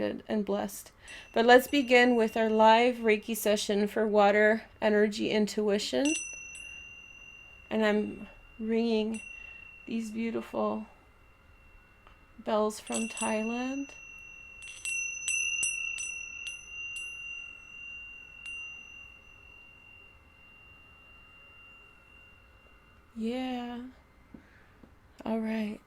and blessed. But let's begin with our live Reiki session for water energy intuition. And I'm ringing these beautiful bells from Thailand. Yeah. All right.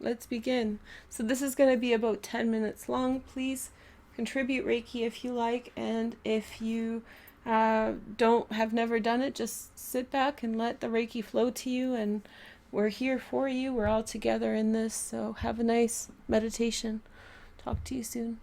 Let's begin. So this is going to be about 10 minutes long. Please contribute Reiki if you like, and if you have never done it, just sit back and let the Reiki flow to you, and we're here for you. We're all together in this, so have a nice meditation. Talk to you soon.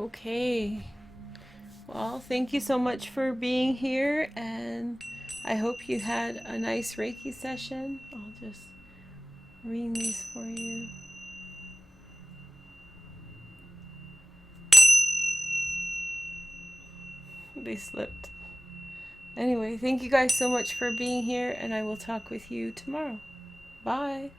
Okay. Well, thank you so much for being here, and I hope you had a nice Reiki session. I'll just read these for you. They slipped. Anyway, thank you guys so much for being here, and I will talk with you tomorrow. Bye.